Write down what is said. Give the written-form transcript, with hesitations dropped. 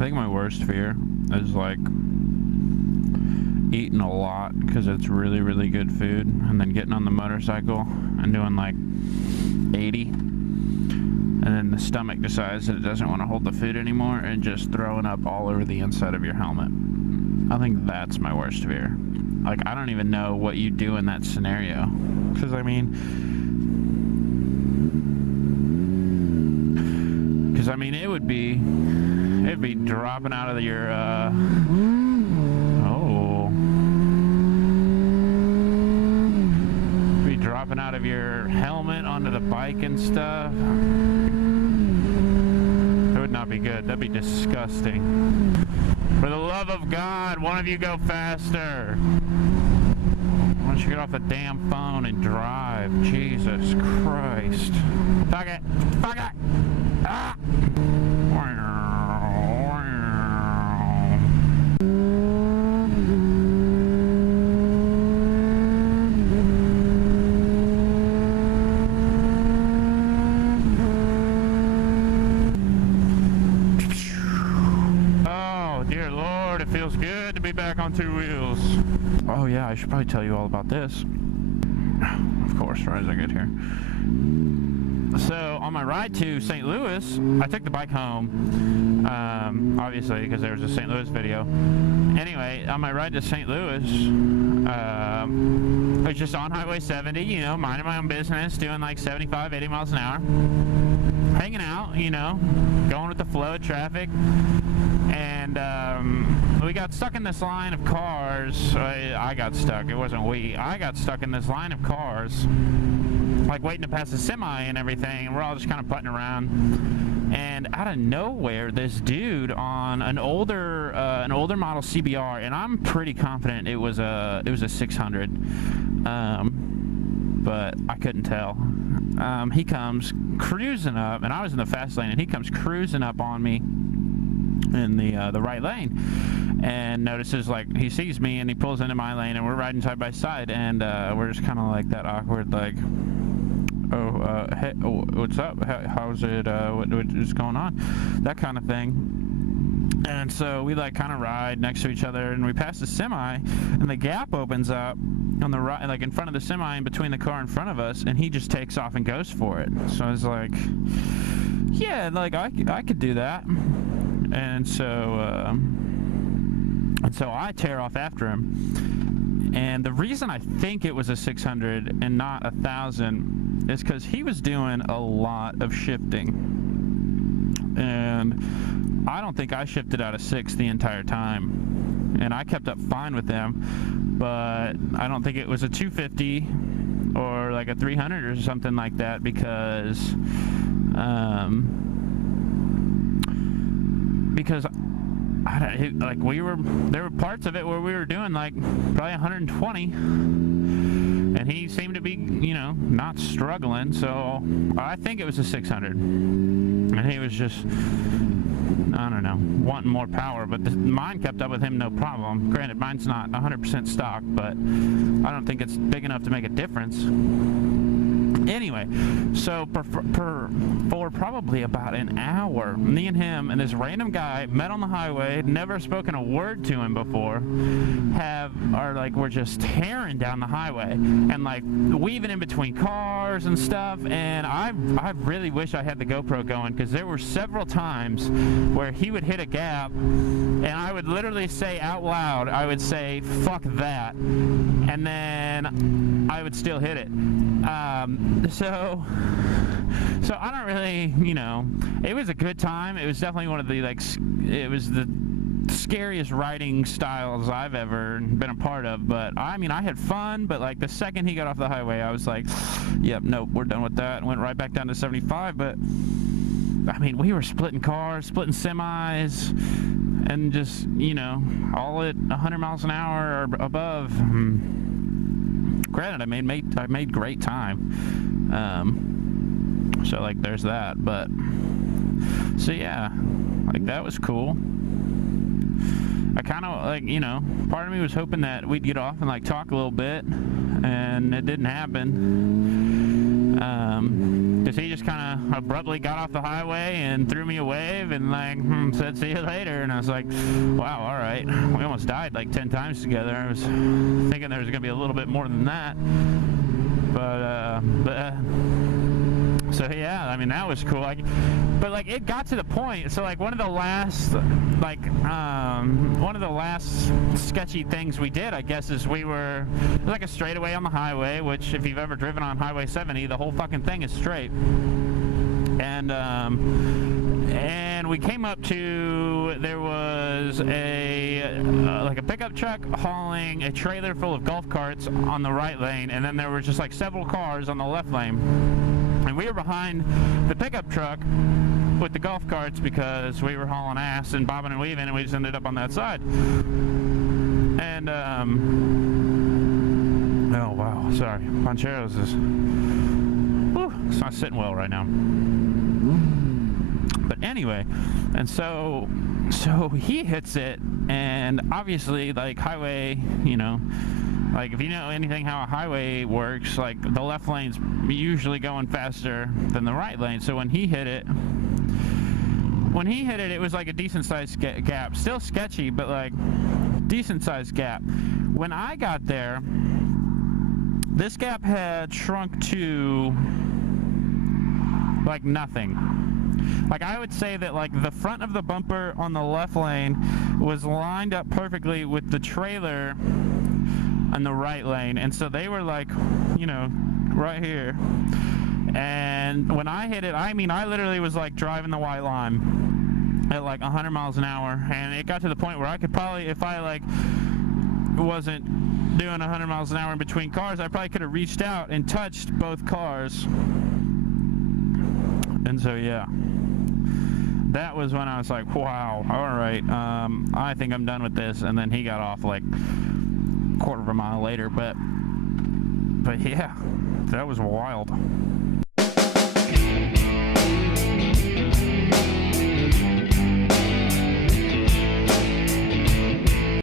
think my worst fear is like eating a lot because it's really, really good food, and then getting on the motorcycle and doing like 80, and then the stomach decides that it doesn't want to hold the food anymore and just throwing up all over the inside of your helmet. I think that's my worst fear. Like, I don't even know what you do in that scenario, because I mean it'd be dropping out of your dropping out of your helmet onto the bike and stuff. It would not be good. That'd be disgusting. For the love of God, one of you go faster. Why don't you get off the damn phone and drive? Jesus Christ. Fuck it. Fuck it. Ah! Dear Lord, it feels good to be back on two wheels. Oh yeah, I should probably tell you all about this. Of course, right as I get here. So, on my ride to St. Louis, I took the bike home, obviously, because there was a St. Louis video. Anyway, on my ride to St. Louis, I was just on Highway 70, you know, minding my own business, doing like 75, 80 miles an hour. Hanging out, you know, going with the flow of traffic. And we got stuck in this line of cars. I got stuck. It wasn't we. I got stuck in this line of cars, like waiting to pass a semi and everything. And we're all just kind of putting around. And out of nowhere, this dude on an older model CBR, and I'm pretty confident it was a 600, but I couldn't tell. He comes cruising up, and I was in the fast lane, and he comes cruising up on me in the right lane, and notices, like, he sees me and he pulls into my lane, and we're riding side by side, and we're just kind of like that awkward, like, hey, what's up, how's it, what is going on, that kind of thing. And so we like kind of ride next to each other, and we pass the semi, and the gap opens up on the right, like in front of the semi, in between the car in front of us, and he just takes off and goes for it. So I was like, yeah, like I could do that. And so I tear off after him. And the reason I think it was a 600 and not 1,000 is because he was doing a lot of shifting. And I don't think I shifted out of 6 the entire time. And I kept up fine with them. But I don't think it was a 250 or like a 300 or something like that, because there were parts of it where we were doing like probably 120, and he seemed to be, you know, not struggling. So I think it was a 600, and he was just, I don't know, wanting more power. But mine kept up with him no problem. Granted, mine's not 100% stock, but I don't think it's big enough to make a difference. Anyway, so for probably about an hour, me and him and this random guy met on the highway, never spoken a word to him before, we're just tearing down the highway and like weaving in between cars and stuff. And I really wish I had the GoPro going, because there were several times where he would hit a gap and I would literally say out loud, I would say, fuck that, and then I would still hit it. So I don't really, you know, it was a good time. It was definitely one of the, like, it was the scariest riding styles I've ever been a part of. But I mean, I had fun, but like the second he got off the highway, I was like, yep, nope, we're done with that, and went right back down to 75. But I mean, we were splitting cars, splitting semis, and just, you know, all at 100 miles an hour or above. Granted, I made great time. So like there's that. But so yeah, like that was cool. I kind of, like, you know, part of me was hoping that we'd get off and like talk a little bit, and it didn't happen. Because he just kind of abruptly got off the highway and threw me a wave and like said see you later, and I was like, wow, all right. We almost died like 10 times together. I was thinking there was gonna be a little bit more than that, but so yeah, I mean that was cool. Like, but like it got to the point. So like one of the last sketchy things we did, I guess, is it was like a straightaway on the highway. Which, if you've ever driven on Highway 70, the whole fucking thing is straight. And we came up to, there was like a pickup truck hauling a trailer full of golf carts on the right lane, and then there were just like several cars on the left lane. And we were behind the pickup truck with the golf carts because we were hauling ass and bobbing and weaving, and we just ended up on that side. And oh wow, sorry, Poncheros is, whew, it's not sitting well right now. But anyway, and so he hits it, and obviously, like, highway, you know, like if you know anything how a highway works, like the left lane's usually going faster than the right lane. So when he hit it, it was like a decent sized gap. Still sketchy, but like decent sized gap. When I got there, this gap had shrunk to like nothing. Like, I would say that like the front of the bumper on the left lane was lined up perfectly with the trailer on the right lane, and so they were like, you know, right here. And when I hit it, I mean, I literally was like driving the white line at like 100 miles an hour, and it got to the point where I could probably, if I like wasn't doing 100 miles an hour in between cars, I probably could have reached out and touched both cars. And so yeah, that was when I was like, wow, all right, I think I'm done with this. And then he got off like quarter of a mile later, but yeah, that was wild.